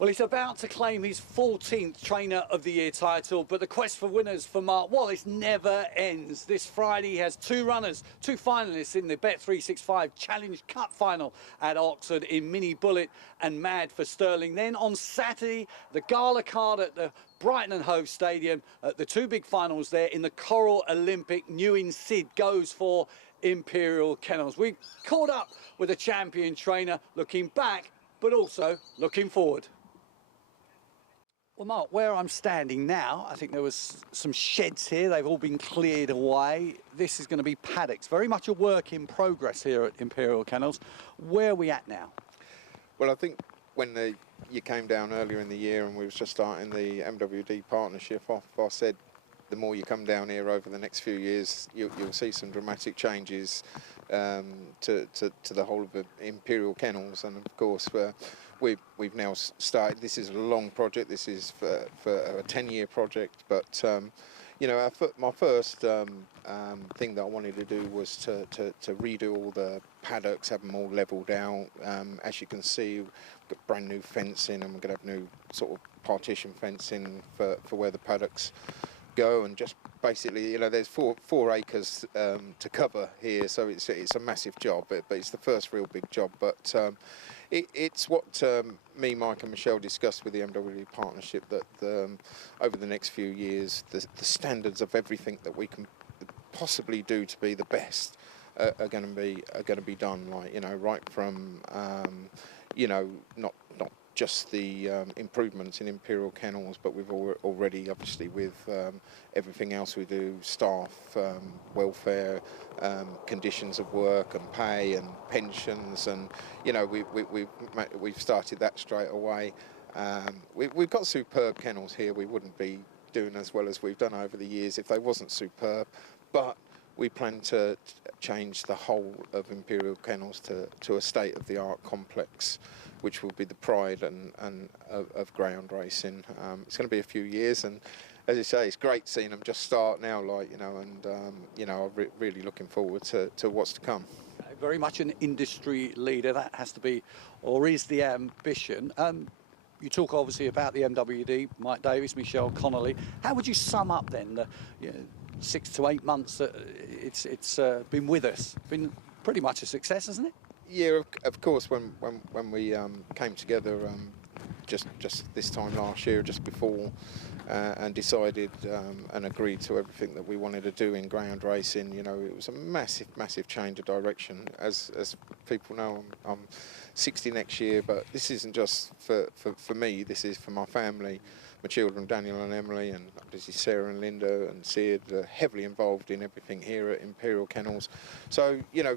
Well, he's about to claim his 14th Trainer of the Year title, but the quest for winners for Mark Wallis never ends. This Friday he has two runners, two finalists in the Bet365 Challenge Cup final at Oxford in Minnie Bullet and Mad for Sterling. Then on Saturday, the gala card at the Brighton and Hove Stadium, the two big finals there in the Coral Olympic. Newinn Syd goes for Imperial Kennels. We caught up with a champion trainer, looking back, but also looking forward. Well, Mark, where I'm standing now, I think there was some sheds here. They've all been cleared away. This is going to be paddocks. Very much a work in progress here at Imperial Kennels. Where are we at now? Well, I think when you came down earlier in the year and we were just starting the MWD partnership off, I said the more you come down here over the next few years, you'll see some dramatic changes to the whole of the Imperial Kennels. And of course, we've now started. This is a long project. This is for a 10-year project. But you know, my first thing that I wanted to do was to redo all the paddocks, have them all levelled out. As you can see, we've got brand new fencing, and we're going to have new sort of partition fencing for where the paddocks go, and just basically, you know, there's four acres to cover here, so it's a massive job, but it's the first real big job. But it's what me, Mike and Michelle discussed with the MWD partnership, that over the next few years the standards of everything that we can possibly do to be the best are going to be done, like, you know, right from you know, not just the improvements in Imperial Kennels, but we've already, obviously, with everything else we do, staff, welfare, conditions of work and pay and pensions, and, you know, we've started that straight away. We've got superb kennels here. We wouldn't be doing as well as we've done over the years if they wasn't superb, but we plan to change the whole of Imperial Kennels to a state-of-the-art complex, which will be the pride of greyhound racing. It's going to be a few years, and as you say, it's great seeing them just start now, like, you know, and you know, I'm really looking forward to what's to come. Very much an industry leader, that has to be, or is the ambition. You talk obviously about the MWD, Mike Davis, Michelle Connolly. How would you sum up then the 6 to 8 months that it's been with us? Been pretty much a success, hasn't it? Yeah, of course. When we came together just this time last year, just before, and decided and agreed to everything that we wanted to do in greyhound racing, you know, it was a massive change of direction. As people know, I'm 60 next year, but this isn't just for me. This is for my family. My children, Daniel and Emily, and obviously Sarah and Linda and Sid, are heavily involved in everything here at Imperial Kennels. So, you know,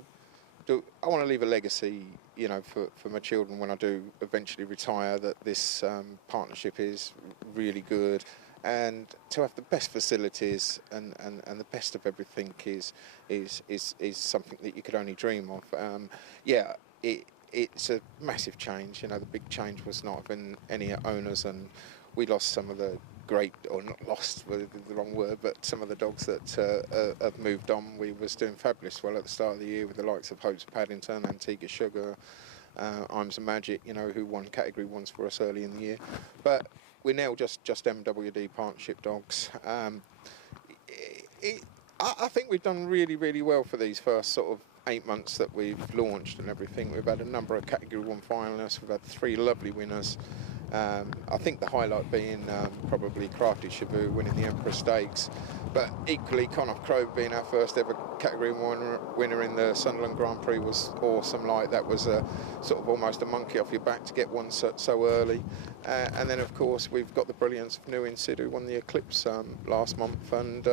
I want to leave a legacy, you know, for my children when I do eventually retire, that this partnership is really good, and to have the best facilities and the best of everything is something that you could only dream of. Yeah, it's a massive change. You know, the big change was not having any owners, and we lost some of the great, or not lost, the wrong word, but some of the dogs that have moved on. We was doing fabulous well at the start of the year with the likes of Hopes Paddington, Antigua Sugar, Imes and Magic, you know, who won category ones for us early in the year. But we're now just MWD partnership dogs. I think we've done really well for these first sort of 8 months that we've launched and everything. We've had a number of category 1 finalists. We've had 3 lovely winners. I think the highlight being probably Crafty Shivoo winning the Emperor Stakes, but equally Connaught Crow being our first ever category 1 winner in the Sunderland Grand Prix was awesome. Like, that was a sort of almost a monkey off your back to get one so early. And then of course we've got the brilliance of Newinn Syd, who won the Eclipse last month, and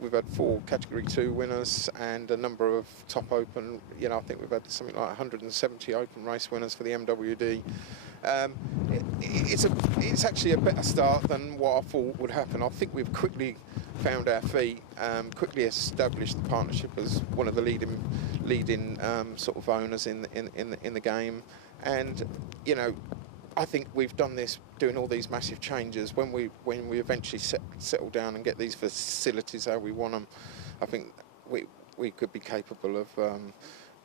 we've had 4 category 2 winners and a number of top open. You know, I think we've had something like 170 open race winners for the MWD. It's actually a better start than what I thought would happen. I think we've quickly found our feet, quickly established the partnership as one of the leading sort of owners in the game, and, you know, I think we've done this, doing all these massive changes. When we eventually settle down and get these facilities how we want them, I think we could be capable of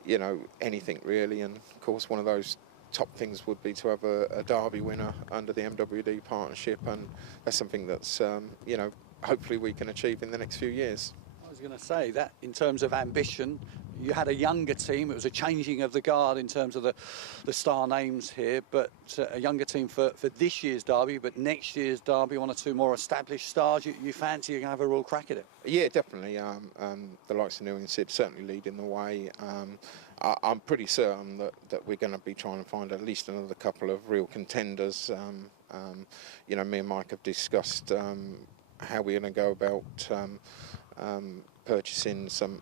you know, anything really. And of course, one of those top things would be to have a Derby winner under the MWD partnership, and that's something that's you know, hopefully we can achieve in the next few years. I was going to say that in terms of ambition, you had a younger team. It was a changing of the guard in terms of the star names here, but a younger team for this year's Derby. But next year's Derby, one or two more established stars you fancy you're going to have a real crack at it? Yeah, definitely. The likes of Newinn Syd certainly leading the way. I'm pretty certain that we're going to be trying to find at least another couple of real contenders. You know, me and Mike have discussed how we're going to go about purchasing some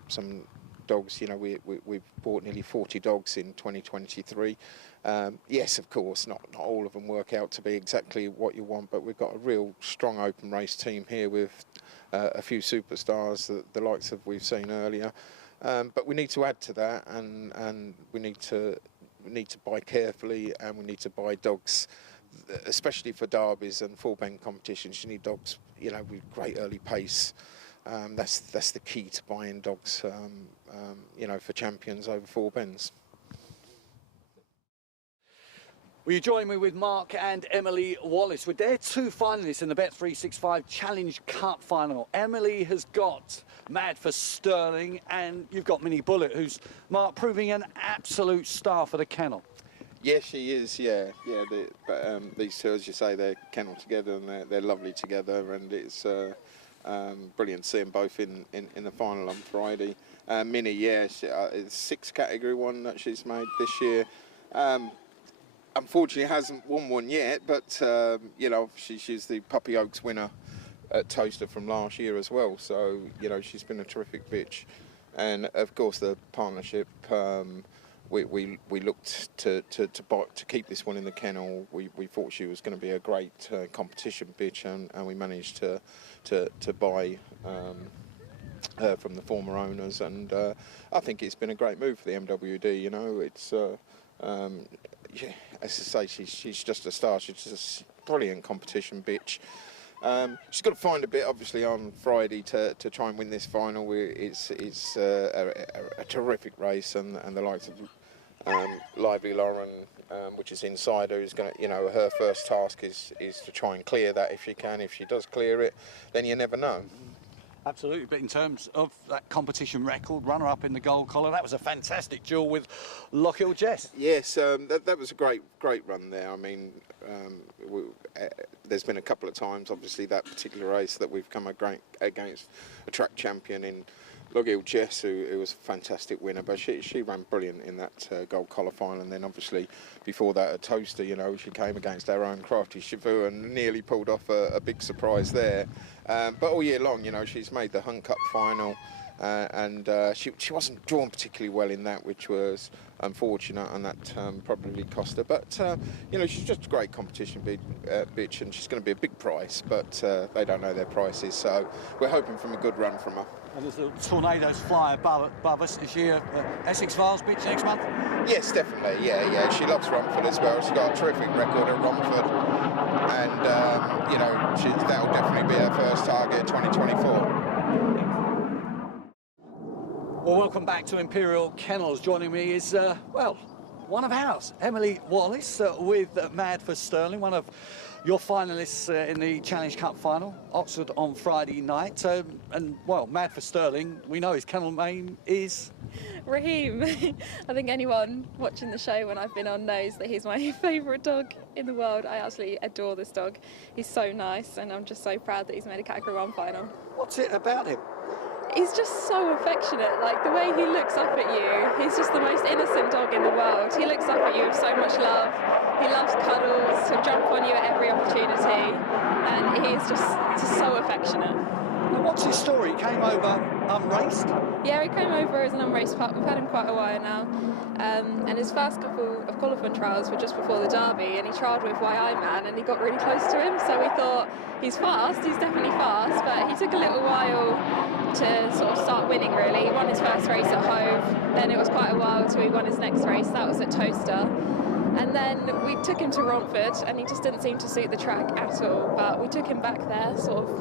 dogs. You know, we've bought nearly 40 dogs in 2023. Yes, of course, not all of them work out to be exactly what you want, but we've got a real strong open race team here with a few superstars, the likes of we've seen earlier. But we need to add to that, and we need to buy carefully, and we need to buy dogs, especially for derbies and full bend competitions. You need dogs, you know, with great early pace. That's the key to buying dogs, you know, for champions over full bends. Will you join me with Mark and Emily Wallis? With their two finalists in the Bet365 Challenge Cup final. Emily has got Mad for Sterling, and you've got Minnie Bullet, who's, Mark, proving an absolute star for the kennel. Yes, she is. Yeah. But these two, as you say, they're kennel together, and they're lovely together, and it's brilliant to see them both in the final on Friday. Minnie, yeah, it's 6 category one that she's made this year. Unfortunately, hasn't won one yet, but you know, she's the Puppy Oaks winner at Toaster from last year as well. So you know, she's been a terrific bitch, and of course the partnership. We looked to keep this one in the kennel. We thought she was going to be a great competition bitch, and we managed to buy her from the former owners, and I think it's been a great move for the MWD. You know, it's yeah, as I say, she's just a star. She's just a brilliant competition bitch. She's got to find a bit, obviously, on Friday to try and win this final. It's a terrific race, and the likes of Lively Lauren, which is Insider, is going to, you know, her first task is to try and clear that if she can. If she does clear it, then you never know. Absolutely, but in terms of that competition record, runner-up in the gold collar, that was a fantastic duel with Lockhill Jess. Yes, that was a great run there. I mean, there's been a couple of times, obviously, that particular race that we've come against a track champion in Lockhill Jess, who was a fantastic winner, but she ran brilliant in that gold collar final. And then obviously before that at Toaster, you know, she came against our own Crafty Shivoo and nearly pulled off a big surprise there. But all year long, you know, she's made the Hunt Cup final, and she wasn't drawn particularly well in that, which was unfortunate, and that probably cost her. But you know, she's just a great competition bitch, and she's going to be a big price, but they don't know their prices, so we're hoping for a good run from her. And there's the tornadoes fly above us. Is she a Essex Files bitch next month? Yes, definitely. Yeah. She loves Romford as well. She's got a terrific record at Romford, and you know, that'll definitely be her first target 2024. Well, welcome back to Imperial Kennels. Joining me is, well, one of ours, Emily Wallis, with Mad for Sterling, one of your finalists in the Challenge Cup final, Oxford on Friday night. And, well, Mad for Sterling, we know his kennel name is... Raheem. I think anyone watching the show when I've been on knows that he's my favourite dog in the world. I absolutely adore this dog. He's so nice, and I'm just so proud that he's made a Category 1 final. What's it about him? He's just so affectionate, like the way he looks up at you. He's just the most innocent dog in the world. He looks up at you with so much love. He loves cuddles, he'll jump on you at every opportunity, and he's just so affectionate. And what's his story? He came over unraced? Yeah, he came over as an unraced pup. We've had him quite a while now. And his first couple of qualifying trials were just before the Derby, and he trialled with Whyaye man, and he got really close to him, so we thought, he's fast, he's definitely fast, but he took a little while to sort of start winning, really. He won his first race at Hove, then it was quite a while till he won his next race, that was at Toaster. And then we took him to Romford, and he just didn't seem to suit the track at all, but we took him back there sort of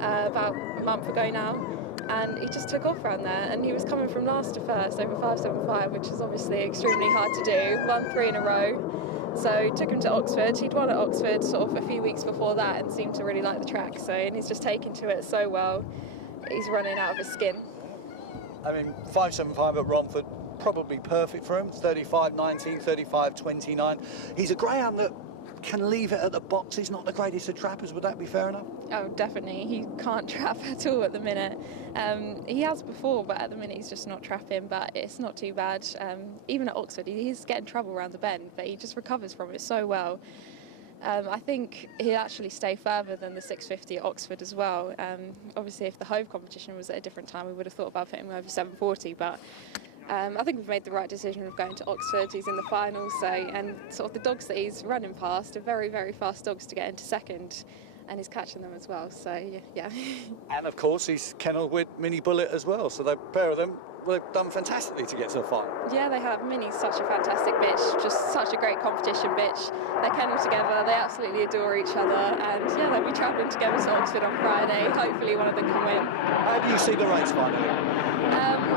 about a month ago now, and he just took off around there, and he was coming from last to first over 5.75, which is obviously extremely hard to do. Won 3 in a row, so took him to Oxford. He'd won at Oxford sort of a few weeks before that and seemed to really like the track, and he's just taken to it so well. He's running out of his skin. I mean, 5.75 at Romford, probably perfect for him. 35.19, 35.29. He's a greyhound that can leave it at the box. He's not the greatest of trappers. Would that be fair enough? Oh, definitely. He can't trap at all at the minute. He has before, but at the minute he's just not trapping, but it's not too bad. Even at Oxford, he's getting trouble around the bend, but he just recovers from it so well. I think he'll actually stay further than the 650 at Oxford as well. Obviously, if the Hove competition was at a different time, we would have thought about putting him over 740, but I think we've made the right decision of going to Oxford. He's in the final, and sort of the dogs that he's running past are very, very fast dogs to get into second, and he's catching them as well, so yeah. And of course, he's kennelled with Minnie Bullet as well, so the pair of them, well, they've done fantastically to get to the final. Yeah, they have. Minnie's such a fantastic bitch, just such a great competition bitch. They kennel together, they absolutely adore each other, and yeah, they'll be travelling together to Oxford on Friday. Hopefully one of them can win. How do you see the race finally?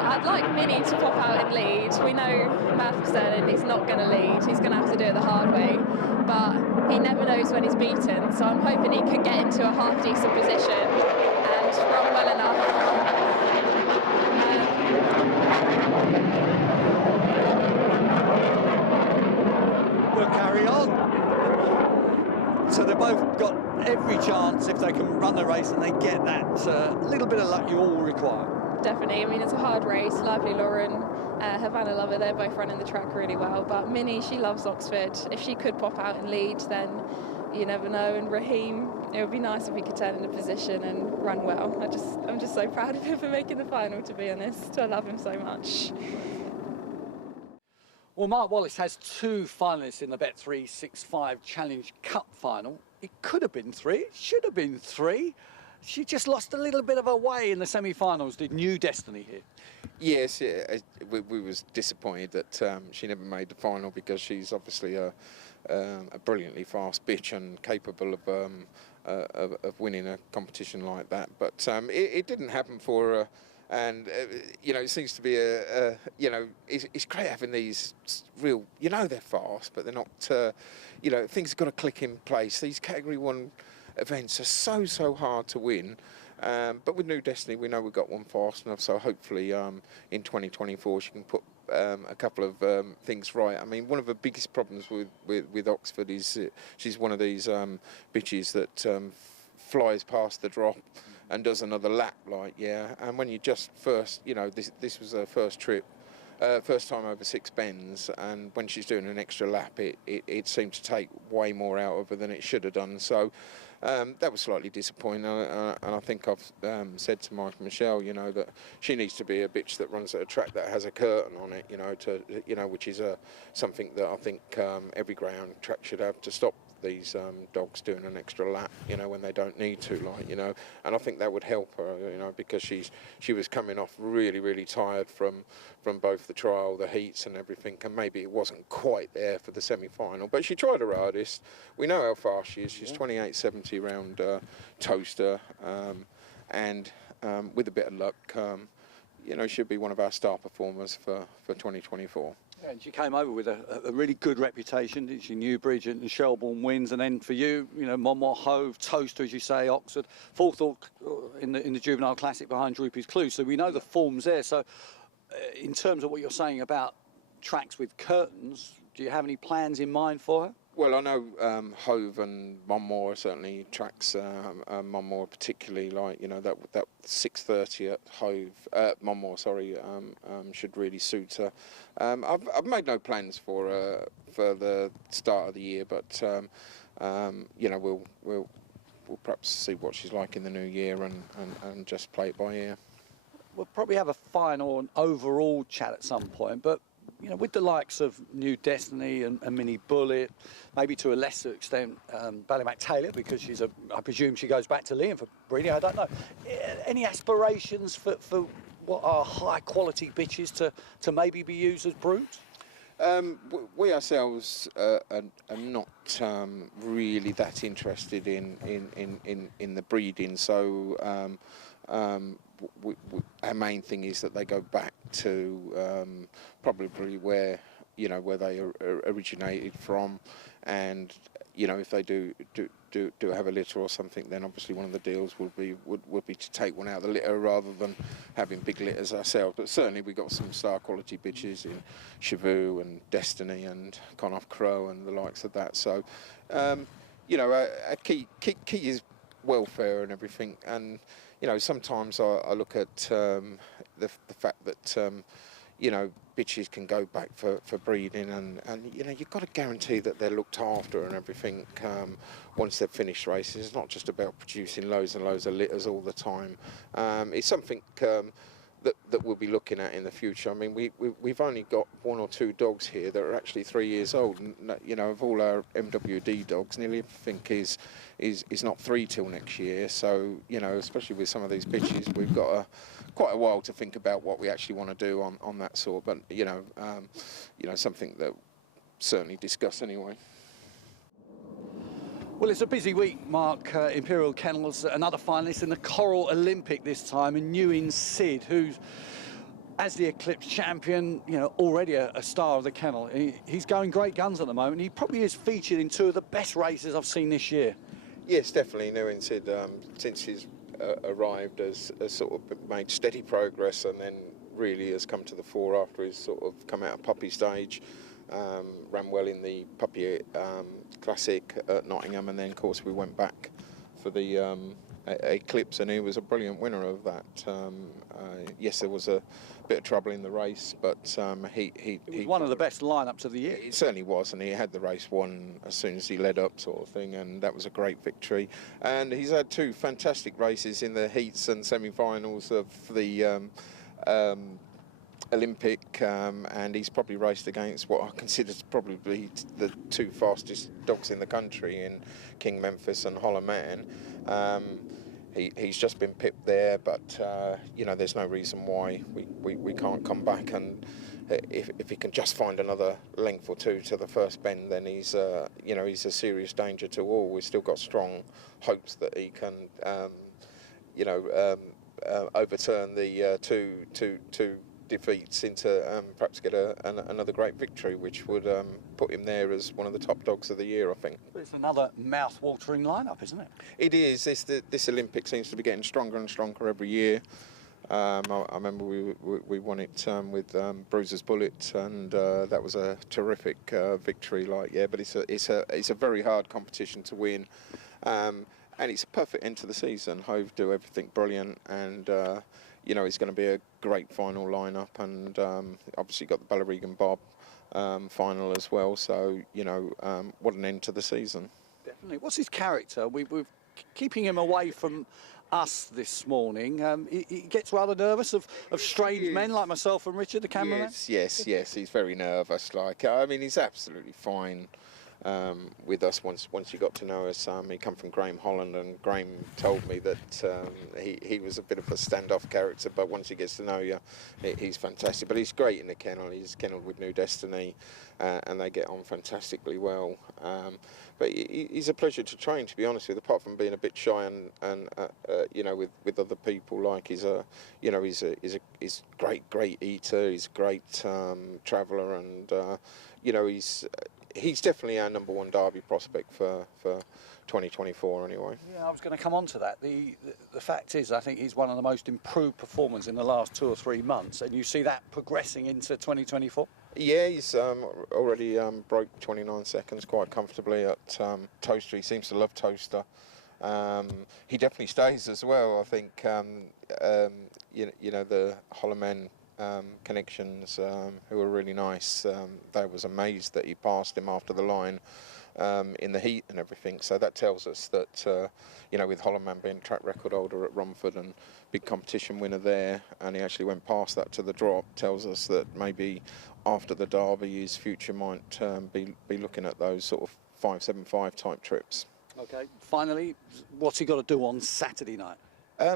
I'd like Minnie to pop out and lead. We know Matt Sterling, he's not going to lead. He's going to have to do it the hard way. But he never knows when he's beaten, so I'm hoping he could get into a half-decent position and run well enough. We'll carry on. So they've both got every chance if they can run the race and they get that little bit of luck you all require. Definitely. I mean, it's a hard race. Lively Lauren, Havana Lover, they're both running the track really well. But Minnie, she loves Oxford. If she could pop out and lead, then you never know. And Raheem, it would be nice if he could turn into position and run well. I'm just so proud of him for making the final, to be honest. I love him so much. Well, Mark Wallis has 2 finalists in the Bet365 Challenge Cup final. It could have been 3, it should have been 3. She just lost a little bit of her way in the semi-finals, did New Destiny here? Yes, yeah, we was disappointed that she never made the final, because she's obviously a brilliantly fast bitch and capable of winning a competition like that. But it didn't happen for her, and you know, it seems to be it's great having these real, you know, they're fast, but they're not. You know, things have got to click in place. These Category 1 events are so hard to win, but with New Destiny we know we've got one fast enough, so hopefully in 2024 she can put a couple of things right. I mean, one of the biggest problems with Oxford is she's one of these bitches that flies past the drop and does another lap, and when you just first, you know, this was her first trip, first time over 6 bends, and when she's doing an extra lap, it seemed to take way more out of her than it should have done. So that was slightly disappointing, and I think I've said to Mike and Michelle, you know, that she needs to be a bitch that runs at a track that has a curtain on it, you know, which is something that I think every greyhound track should have, to stop these dogs doing an extra lap, you know, when they don't need to, you know, and I think that would help her, you know, because she was coming off really tired from both the trial, the heats and everything, and maybe it wasn't quite there for the semi-final, but she tried her hardest. We know how fast she is. She's 28.70 round Toaster, and with a bit of luck, you know, she'll be one of our star performers for 2024. Yeah, and she came over with a really good reputation, didn't she? Newbridge and Shelbourne wins, and then for you, you know, Monmouth, Hove, Toaster, as you say, Oxford, 4th in the Juvenile Classic behind Droopy's Clue. So we know the form's there. So in terms of what you're saying about tracks with curtains, do you have any plans in mind for her? Well, I know Hove and Monmouth are certainly tracks, Monmouth particularly, like, you know, that 6:30 at Hove, Monmouth, sorry, should really suit her. I've made no plans for the start of the year, but you know, we'll perhaps see what she's like in the new year and just play it by ear. We'll probably have a final and overall chat at some point, but you know, with the likes of New Destiny and Minnie Bullet, maybe to a lesser extent Ballymac Taylor, because I presume she goes back to Liam for breeding, I don't know. Any aspirations for what are high quality bitches to maybe be used as broods? We ourselves are not really that interested in the breeding, so our main thing is that they go back to probably where they originated from, and if they do have a litter or something, then obviously one of the deals would be to take one out of the litter rather than having big litters ourselves. But certainly we got some star quality bitches in Shivoo and Destiny and Connaught Crow and the likes of that. So a key is welfare and everything. And sometimes I look at the fact that bitches can go back for breeding, and you've got to guarantee that they're looked after and everything once they've finished races. It's not just about producing loads and loads of litters all the time. It's something that we'll be looking at in the future. I mean, we've only got 1 or 2 dogs here that are actually 3 years old, and of all our MWD dogs, nearly everything is not 3 till next year. So especially with some of these bitches, we've got quite a while to think about what we actually want to do on that sort. But something that certainly discuss anyway. Well, it's a busy week, Mark. Imperial Kennels, another finalist in the Coral Olympic this time, and Newinn Syd, who's, as the Eclipse champion, already a star of the kennel. He's going great guns at the moment. He probably is featured in 2 of the best races I've seen this year. Yes, definitely. Newinn Syd, since he's arrived, has sort of made steady progress, and then really has come to the fore after he's sort of come out of puppy stage. Ran well in the puppy classic at Nottingham, and then of course we went back for the Eclipse, and he was a brilliant winner of that. Yes, there was a bit of trouble in the race, but he was one of the best lineups of the year. It certainly was, and he had the race won as soon as he led up, sort of thing, and that was a great victory. And he's had 2 fantastic races in the heats and semi-finals of the Olympic, and he's probably raced against what I consider to probably be the 2 fastest dogs in the country in King Memphis and Hollow Man. He's just been pipped there, but there's no reason why we can't come back, and if he can just find another length or 2 to the first bend, then he's a serious danger to all. We've still got strong hopes that he can overturn the two defeats into perhaps get another great victory, which would put him there as one of the top dogs of the year, I think. It's another mouth-watering lineup, isn't it? It is. This Olympic seems to be getting stronger and stronger every year. I remember we won it with Bruiser's Bullet, and that was a terrific victory. But it's a very hard competition to win, and it's a perfect end to the season. Hove do everything brilliant, and it's going to be a great final lineup, and obviously got the Ballymac Bob final as well. So what an end to the season. Definitely. What's his character? We're keeping him away from us this morning. He gets rather nervous of strange men like myself and Richard, the cameraman. Yes. He's very nervous. He's absolutely fine with us once you got to know us. He come from Graham Holland, and Graham told me that he was a bit of a standoff character, but once he gets to know you, he's fantastic. But he's great in the kennel. He's kennelled with New Destiny, and they get on fantastically well. But he's a pleasure to train, to be honest with you, apart from being a bit shy and with other people. He's a great eater. He's a great traveller, and he's definitely our number 1 Derby prospect for 2024 anyway. Yeah, I was going to come on to that. The fact is, I think he's one of the most improved performers in the last 2 or 3 months, and you see that progressing into 2024? Yeah, he's already broke 29 seconds quite comfortably at Toaster. He seems to love Toaster. He definitely stays as well. I think the Hollow Men connections, who were really nice. They was amazed that he passed him after the line in the heat and everything. So that tells us that with Hollow Man being track record holder at Romford and big competition winner there, and he actually went past that to the drop, tells us that maybe after the Derby his future might be looking at those sort of 575 type trips. Okay, finally, what's he got to do on Saturday night?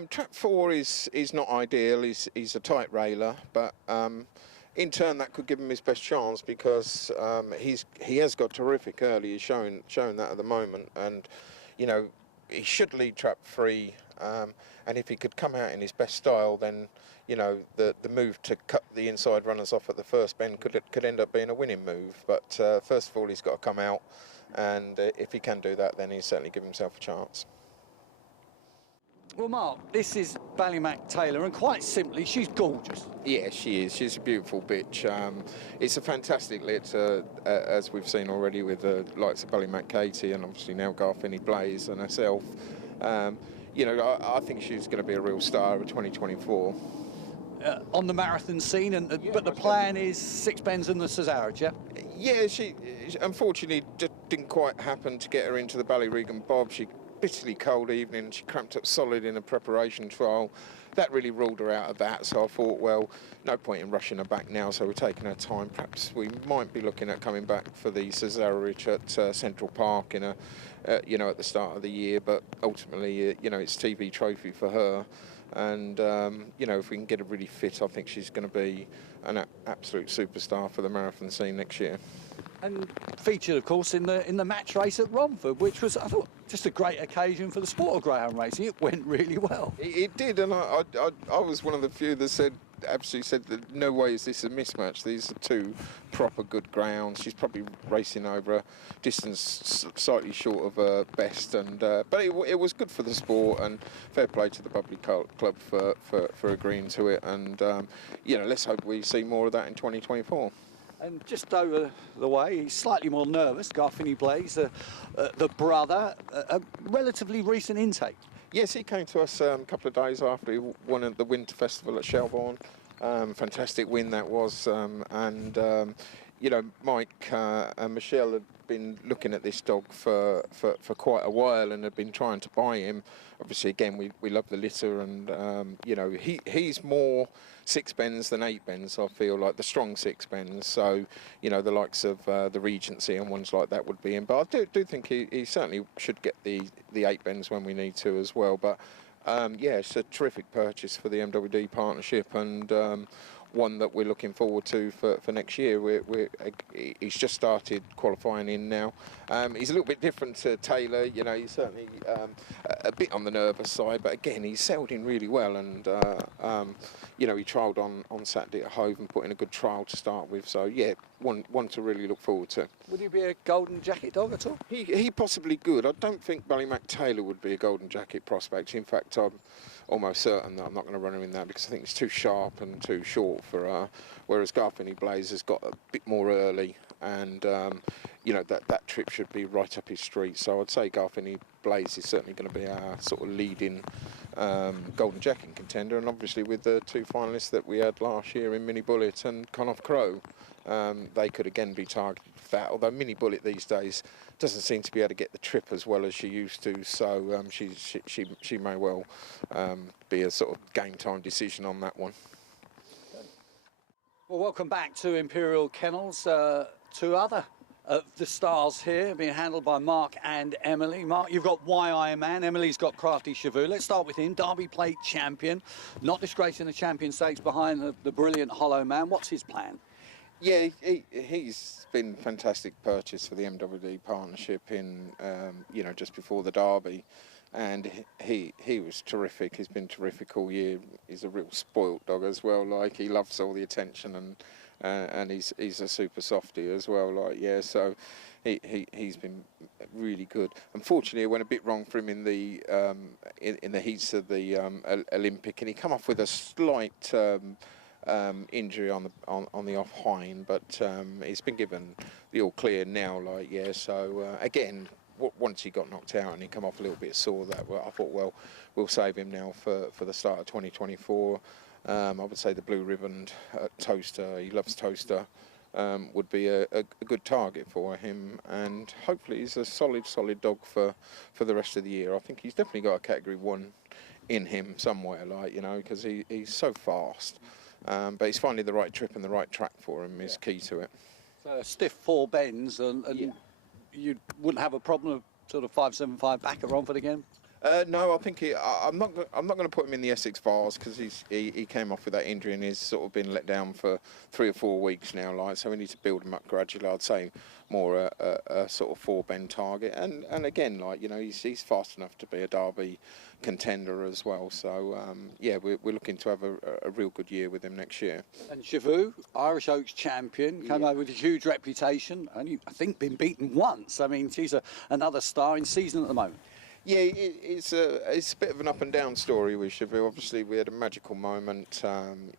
Trap 4 is not ideal. He's a tight railer, but in turn that could give him his best chance, because he has got terrific early. He's showing that at the moment, and he should lead trap free, and if he could come out in his best style, then you know the move to cut the inside runners off at the first bend could end up being a winning move. But first of all, he's got to come out, and if he can do that, then he's certainly give himself a chance. Well, Mark, this is Ballymac Taylor, and quite simply, she's gorgeous. Yeah, she is. She's a beautiful bitch. It's a fantastic lit, as we've seen already with the likes of Ballymac Katie and obviously now Garfiney Blaze and herself. You know, I think she's going to be a real star of 2024. On the marathon scene, but the plan is 6 bends and the Cesarewitch, yeah? Yeah, she unfortunately just didn't quite happen to get her into the Ballyregan Bob. She bitterly cold evening, she cramped up solid in a preparation trial. That really ruled her out of that, so I thought, well, no point in rushing her back now, so we're taking our time. Perhaps we might be looking at coming back for the Cesarewitch at Central Park in you know, at the start of the year, but ultimately, you know, it's TV trophy for her. And, you know, if we can get her really fit, I think she's going to be an absolute superstar for the marathon scene next year. And featured, of course, in the match race at Romford, which was, I thought, just a great occasion for the sport of greyhound racing. It went really well. It did, and I was one of the few that absolutely said that no way is this a mismatch. These are two proper good greyhounds. She's probably racing over a distance slightly short of her best, and but it was good for the sport, and fair play to the Bubbly Club for agreeing to it, and you know, let's hope we see more of that in 2024. And just over the way, he's slightly more nervous, Garfiney Blaze, the brother, a relatively recent intake. Yes, he came to us a couple of days after he won at the Winter Festival at Shelbourne. Fantastic win that was, and you know, Mike and Michelle had been looking at this dog for quite a while and had been trying to buy him. Obviously, again, we love the litter, and you know, he's more 6 bends than 8 bends. I feel like the strong 6 bends. So you know, the likes of the Regency and ones like that would be in. But I do think he certainly should get the 8 bends when we need to as well. But yeah, it's a terrific purchase for the MWD partnership, and one that we're looking forward to for next year. He's just started qualifying in now. He's a little bit different to Taylor, you know, he's certainly a bit on the nervous side, but again, he's settled in really well, and you know, he trialled on Saturday at Hove and put in a good trial to start with, so yeah, one to really look forward to. Would he be a golden jacket dog at all? He possibly could. I don't think Ballymac Taylor would be a golden jacket prospect. In fact, I'm almost certain that I'm not going to run him in that, because I think it's too sharp and too short for her. Whereas Garfiney Blaze has got a bit more early, and you know, that trip should be right up his street. So I'd say Garfiney Blaze is certainly going to be our sort of leading golden jacket contender, and obviously with the 2 finalists that we had last year in Minnie Bullet and Connoff Crow, they could again be targeted for that. Although Minnie Bullet these days doesn't seem to be able to get the trip as well as she used to, so she may well be a sort of game time decision on that one. Well, welcome back to Imperial Kennels. 2 other of the stars here being handled by Mark and Emily. Mark, you've got Whyaye Man. Emily's got Crafty Shivoo. Let's start with him. Derby Plate champion, not disgracing the champion stakes behind the brilliant Hollow Man. What's his plan? Yeah, he's been a fantastic purchase for the MWD partnership in, you know, just before the Derby, and he was terrific. He's been terrific all year. He's a real spoilt dog as well. Like, he loves all the attention, and he's a super softie as well. Like, yeah, so he's been really good. Unfortunately, it went a bit wrong for him in the heats of the Olympic, and he come off with a slight injury on the off hind, but he's been given the all clear now. Like, yeah, so again, once he got knocked out and he come off a little bit sore, that I thought, well, we'll save him now for the start of 2024. I would say the blue ribboned Toaster, he loves Toaster, would be a good target for him, and hopefully he's a solid dog for the rest of the year. I think he's definitely got a category 1 in him somewhere, like, you know, because he's so fast. But he's finding the right trip and the right track for him is key to it. So a stiff 4 bends, and yeah, you wouldn't have a problem of sort of 575 back at Romford again? No, I think I'm not going to put him in the Essex Vars because he came off with that injury and he's sort of been let down for 3 or 4 weeks now. Like, so we need to build him up gradually. I'd say more a sort of 4-bend target. And again, like, you know, he's fast enough to be a Derby contender as well. So yeah, we're looking to have a real good year with him next year. And Shivoo, Irish Oaks champion, came over with a huge reputation. Only, I think, been beaten once. I mean, she's another star in season at the moment. Yeah, it's a bit of an up and down story with Shivoo. Obviously, we had a magical moment,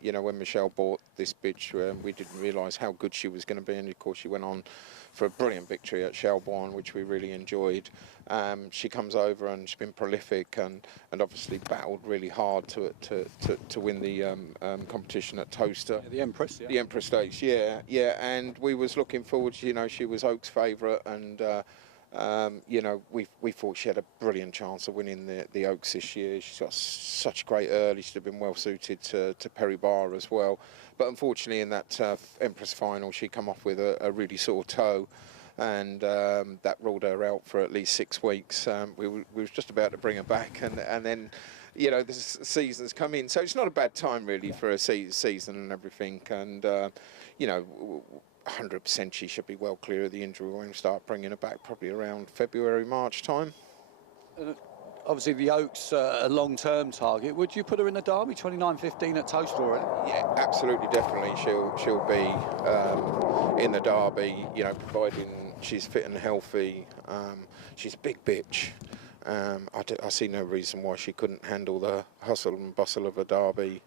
you know, when Michelle bought this bitch. We didn't realise how good she was going to be, and of course, she went on for a brilliant victory at Shelbourne, which we really enjoyed. She comes over and she's been prolific and obviously battled really hard to win the competition at Toaster. Yeah, the Empress, yeah. The Empress Stakes, yeah. And we was looking forward to, you know, she was Oaks' favourite and. You know, we thought she had a brilliant chance of winning the Oaks this year. She's got such great early. She'd have been well suited to Perry Barr as well. But unfortunately, in that Empress final, she come off with a really sore toe, and that ruled her out for at least 6 weeks. We was just about to bring her back, and then, you know, the season's come in. So it's not a bad time really for a season and everything. And you know. 100% she should be well clear of the injury. We're going to start bringing her back probably around February, March time. Obviously, the Oaks a long-term target. Would you put her in the Derby 29.15 at Toaster already? Yeah, absolutely, definitely. She'll be in the Derby. You know, providing she's fit and healthy. She's a big bitch. I see no reason why she couldn't handle the hustle and bustle of a Derby,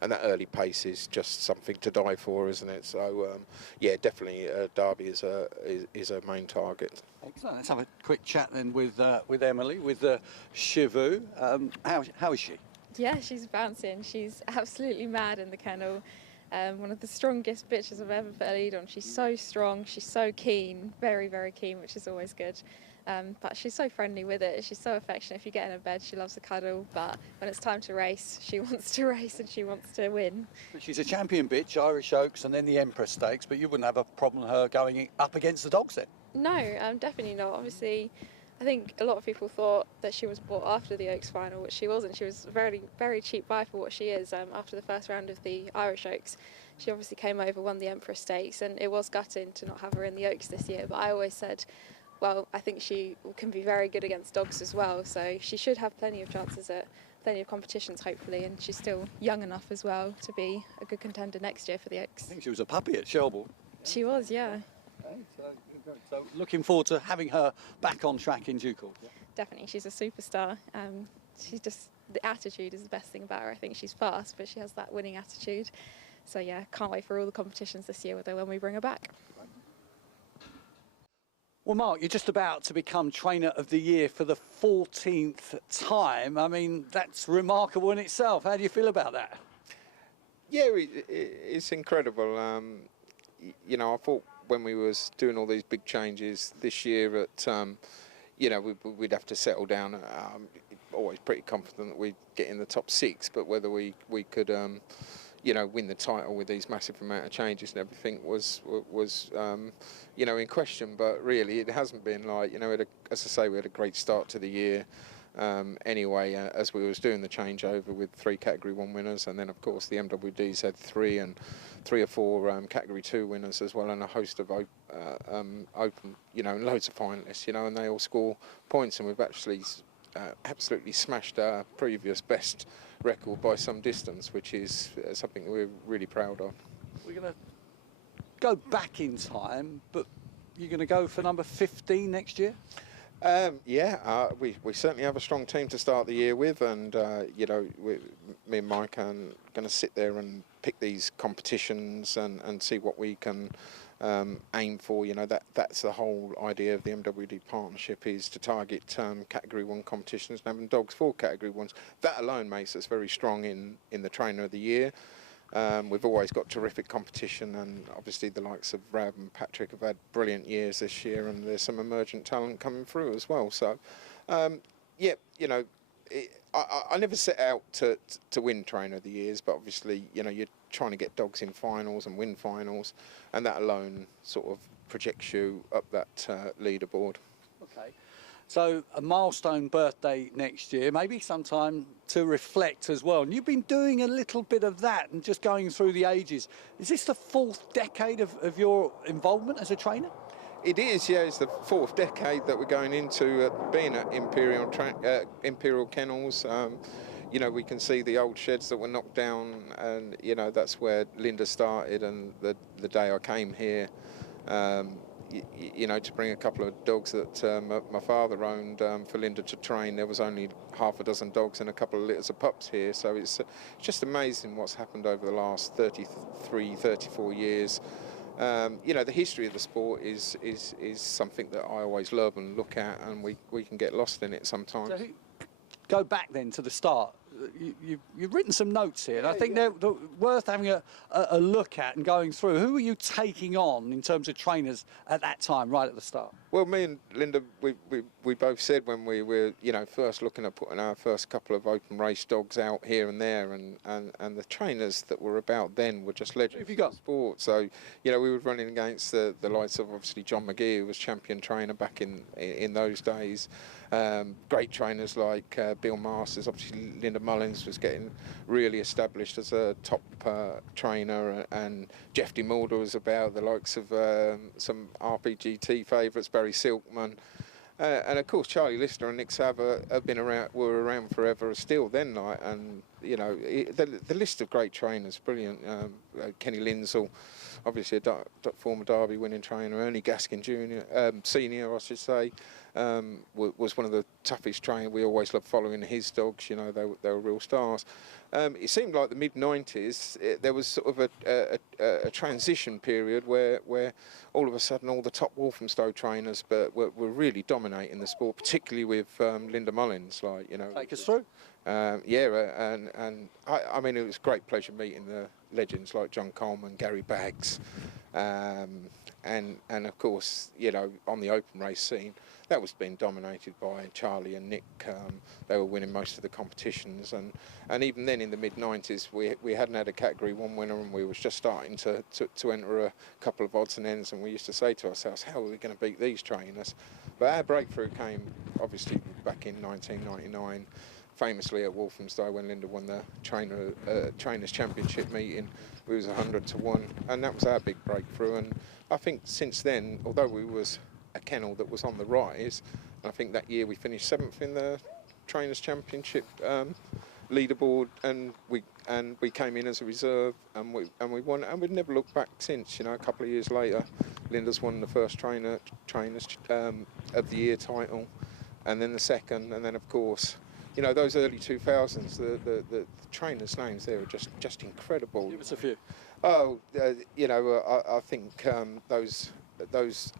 and that early pace is just something to die for, isn't it? So, yeah, definitely Derby is a main target. Excellent. Let's have a quick chat then with Emily, with Shivoo. How is she? Yeah, she's bouncing. She's absolutely mad in the kennel. One of the strongest bitches I've ever put a lead on. She's so strong. She's so keen, very, very keen, which is always good. But she's so friendly with it. She's so affectionate. If you get in her bed, she loves a cuddle. But when it's time to race, she wants to race and she wants to win. She's a champion bitch, Irish Oaks and then the Empress Stakes, but you wouldn't have a problem with her going up against the dogs then? No, definitely not. Obviously, I think a lot of people thought that she was bought after the Oaks final, which she wasn't. She was a very, very cheap buy for what she is. After the first round of the Irish Oaks, she obviously came over, won the Empress Stakes, and it was gutting to not have her in the Oaks this year. But I always said, well, I think she can be very good against dogs as well, so she should have plenty of chances at plenty of competitions, hopefully, and she's still young enough as well to be a good contender next year for the Oaks. I think she was a puppy at Shelbourne. She was, yeah. Okay, so looking forward to having her back on track in due course. Yeah. Definitely, she's a superstar. She's just, the attitude is the best thing about her. I think she's fast, but she has that winning attitude. So yeah, can't wait for all the competitions this year with her when we bring her back. Well, Mark, you're just about to become Trainer of the Year for the 14th time. I mean, that's remarkable in itself. How do you feel about that? Yeah, it's incredible. You know, I thought when we was doing all these big changes this year at, you know, we'd have to settle down. Always pretty confident that we'd get in the top 6, but whether we could, you know, win the title with these massive amount of changes and everything was you know, in question. But really, it hasn't been. Like, you know, as I say, we had a great start to the year. Anyway, as we was doing the changeover with 3 Category 1 winners, and then of course the MWDs had 3 and 3 or 4 Category 2 winners as well, and a host of open, you know, and loads of finalists, you know, and they all score points, and we've actually absolutely smashed our previous best record by some distance, which is something that we're really proud of. We're going to go back in time, but you're going to go for number 15 next year? Yeah, we certainly have a strong team to start the year with, and you know, me and Mike are going to sit there and pick these competitions and see what we can aim for. You know, that's the whole idea of the MWD partnership, is to target Category 1 competitions and having dogs for Category 1s. That alone makes us very strong in the Trainer of the Year. We've always got terrific competition, and obviously the likes of Rab and Patrick have had brilliant years this year, and there's some emergent talent coming through as well. So, yeah, you know, I never set out to win Trainer of the Years, but obviously, you know, you're trying to get dogs in finals and win finals, and that alone sort of projects you up that leaderboard. Okay. So a milestone birthday next year, maybe sometime to reflect as well. And you've been doing a little bit of that and just going through the ages. Is this the 4th decade of your involvement as a trainer? It is, yeah. It's the 4th decade that we're going into being at Imperial Kennels. You know, we can see the old sheds that were knocked down, and you know that's where Linda started. And the day I came here, you know, to bring a couple of dogs that my father owned for Linda to train. There was only half a dozen dogs and a couple of litters of pups here. So it's just amazing what's happened over the last 33, 34 years. You know, the history of the sport is something that I always love and look at, and we can get lost in it sometimes. So go back then to the start. You've written some notes here, and I think they're worth having a look at and going through. Who were you taking on in terms of trainers at that time, right at the start? Well, me and Linda, we both said when we were, you know, first looking at putting our first couple of open race dogs out here and there, and the trainers that were about then were just legends Who have you got? of sport. So, you know, we were running against the likes of obviously John McGee, who was champion trainer back in those days. Great trainers like Bill Masters. Obviously, Linda Mullins was getting really established as a top trainer, and Jeff De Mulder was about, the likes of some RPGTV favourites, Barry Silkman, and of course Charlie Lister and Nick Sava were around forever still then. Like, and you know, the list of great trainers, brilliant. Kenny Lindsell, obviously a former Derby winning trainer. Ernie Gaskin Jr., senior, I should say, was one of the toughest trainers. We always loved following his dogs. You know, they were real stars. It seemed like the mid-90s, there was sort of a transition period where all of a sudden all the top Walthamstow trainers were really dominating the sport, particularly with Linda Mullins. Like, you know, Take us through. Yeah, and I mean, it was a great pleasure meeting the legends like John Coleman, Gary Baggs, and of course, you know, on the open race scene, that was being dominated by Charlie and Nick. They were winning most of the competitions, and even then in the mid-90s, we hadn't had a Category 1 winner, and we was just starting to enter a couple of odds and ends, and we used to say to ourselves, how are we going to beat these trainers? But our breakthrough came obviously back in 1999, famously at Walthamstow, when Linda won the Trainers Championship meeting. We was 100 to 1, and that was our big breakthrough. And I think since then, although we was a kennel that was on the rise, I think that year we finished 7th in the Trainers Championship leaderboard, and we came in as a reserve, and we won, and we've never looked back since. You know, a couple of years later, Linda's won the first Trainers of the Year title, and then the second, and then of course, you know, those early 2000s, the trainers' names there are just incredible. Give us a few. Oh, you know, I think those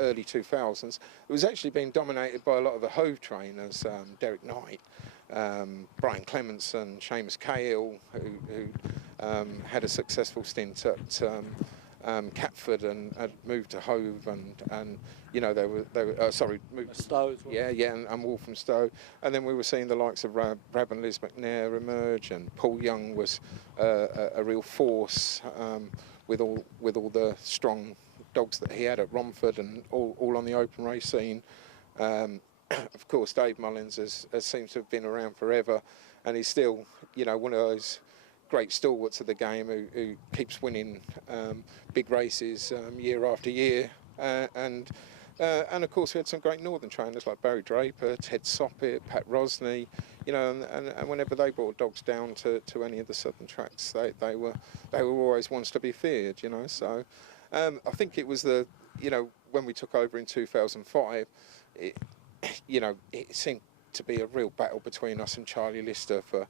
early 2000s, it was actually being dominated by a lot of the Hove trainers, Derek Knight, Brian Clementson, Seamus Cahill, who had a successful stint at Catford and had moved to Hove, and you know, they were moved to Stowe as well. yeah, and Walthamstow, and then we were seeing the likes of Rab and Liz McNair emerge, and Paul Young was a real force with all the strong dogs that he had at Romford, and all on the open race scene. Of course, Dave Mullins has seems to have been around forever, and he's still, you know, one of those great stalwarts of the game who keeps winning big races year after year. And of course, we had some great northern trainers like Barry Draper, Ted Soppett, Pat Rosney, you know, and whenever they brought dogs down to any of the southern tracks, they were always ones to be feared, you know. So I think it was you know, when we took over in 2005, you know, it seemed to be a real battle between us and Charlie Lister for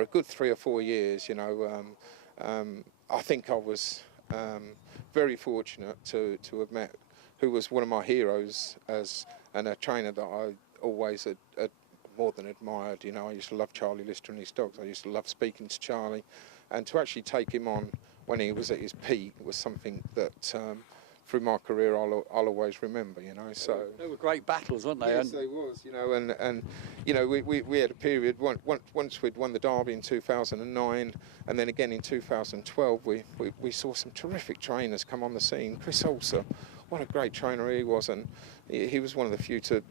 a good 3 or 4 years, you know. I think I was very fortunate to have met who was one of my heroes and a trainer that I always had more than admired. You know, I used to love Charlie Lister and his dogs. I used to love speaking to Charlie, and to actually take him on when he was at his peak was something that through my career I'll always remember, you know. So They were great battles, weren't they? yes, they was, you know, and you know, we had a period once we'd won the Derby in 2009, and then again in 2012 we saw some terrific trainers come on the scene. Chris Olser what a great trainer he was, and he was one of the few to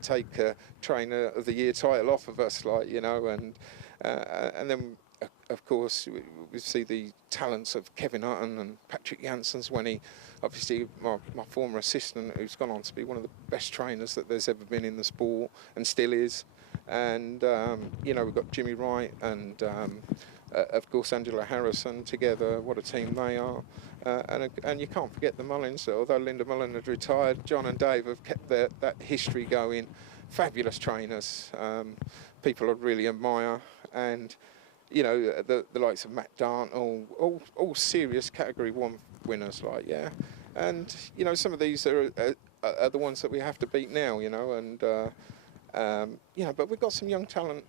take Trainer of the Year title off of us, like, you know, and then of course we see the talents of Kevin Hutton and Patrick Janssens, when he, obviously my former assistant, who's gone on to be one of the best trainers that there's ever been in the sport and still is, and you know, we've got Jimmy Wright and of course Angela Harrison together. What a team they are. And you can't forget the Mullins, although Linda Mullen had retired. John and Dave have kept that history going. Fabulous trainers, people I really admire, and you know, the likes of Matt Dart, all serious Category 1 winners, like, yeah. And you know, some of these are the ones that we have to beat now, you know, and you know, but we've got some young talent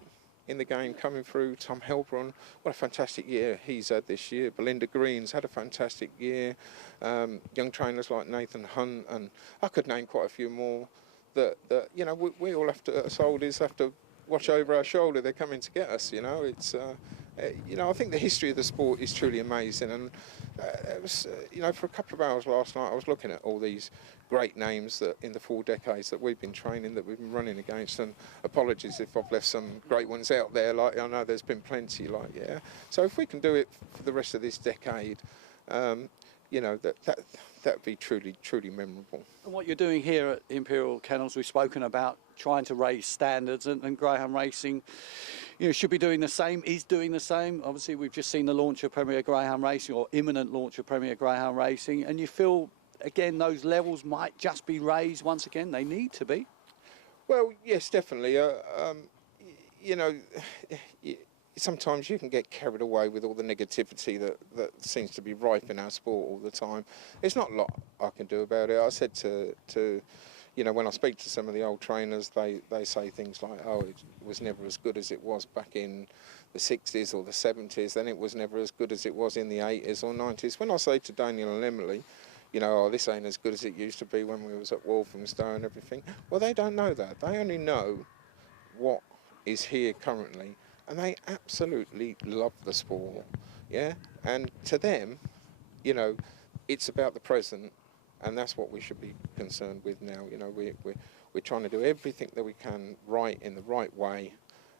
in the game coming through. Tom Helbron, what a fantastic year he's had this year. Belinda Green's had a fantastic year. Young trainers like Nathan Hunt, and I could name quite a few more that you know, we all have to, as oldies, have to watch over our shoulder. They're coming to get us, you know. It's you know, I think the history of the sport is truly amazing, and it was, you know, for a couple of hours last night I was looking at all these great names that in the 4 decades that we've been training, that we've been running against, and apologies if I've left some great ones out there, like, I know there's been plenty, like, yeah. So if we can do it for the rest of this decade, you know, that'd be truly memorable. And what you're doing here at Imperial Kennels, we've spoken about trying to raise standards, and Greyhound racing, you know, should be doing the same, is doing the same. Obviously, we've just seen the launch of Premier Greyhound Racing, or imminent launch of Premier Greyhound Racing, and you feel, again, those levels might just be raised once again. They need to be. Well, yes, definitely. You know, sometimes you can get carried away with all the negativity that seems to be rife in our sport all the time. There's not a lot I can do about it. I said to you know, when I speak to some of the old trainers, they say things like, oh, it was never as good as it was back in the 60s or the 70s, then it was never as good as it was in the 80s or 90s. When I say to Daniel and Emily, you know, oh, this ain't as good as it used to be when we was at Walthamstow and everything, well, they don't know that. They only know what is here currently, and they absolutely love the sport, yeah? And to them, you know, it's about the present, and that's what we should be concerned with now. You know, we're trying to do everything that we can right in the right way,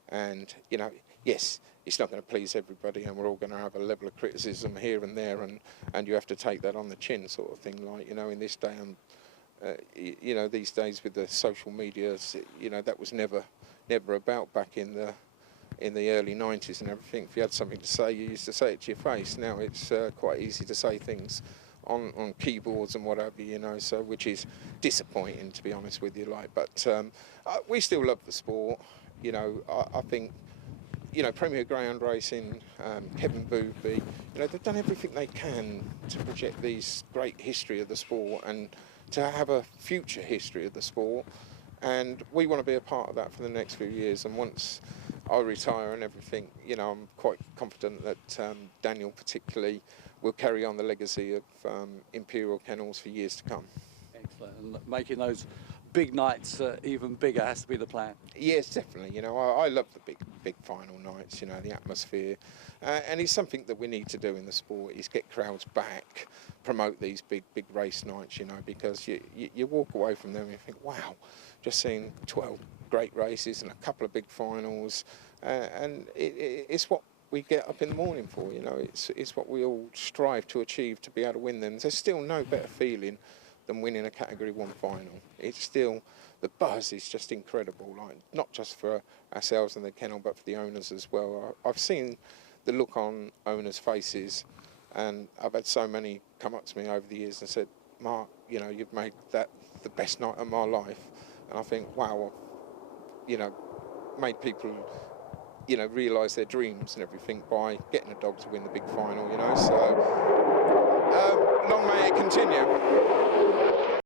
and, you know, yes, it's not going to please everybody, and we're all going to have a level of criticism here and there, and you have to take that on the chin, sort of thing, like, you know, in this day, and you know, these days with the social media, you know, that was never about back in the early 90s and everything. If you had something to say, you used to say it to your face. Now it's quite easy to say things on keyboards and whatever, you know, so, which is disappointing, to be honest with you, like, but we still love the sport, you know. I think, you know, Premier Greyhound Racing, Kevin Booby, you know, they've done everything they can to project these great history of the sport and to have a future history of the sport, and we want to be a part of that for the next few years. And once I retire and everything, you know, I'm quite confident that Daniel particularly will carry on the legacy of Imperial Kennels for years to come. Excellent. And making those big nights even bigger has to be the plan. Yes, definitely. You know, I love the big final nights, you know, the atmosphere. And it's something that we need to do in the sport, is get crowds back, promote these big race nights, you know, because you walk away from them and you think, wow, just seeing 12 great races and a couple of big finals. And it's what we get up in the morning for, you know. It's what we all strive to achieve, to be able to win them. There's still no better feeling than winning a Category 1 final. It's still, the buzz is just incredible, like, not just for ourselves and the kennel, but for the owners as well. I've seen the look on owners' faces, and I've had so many come up to me over the years and said, Mark, you know, you've made that the best night of my life. And I think, wow, I've, you know, made people, you know, realise their dreams and everything by getting a dog to win the big final, you know. So long may it continue.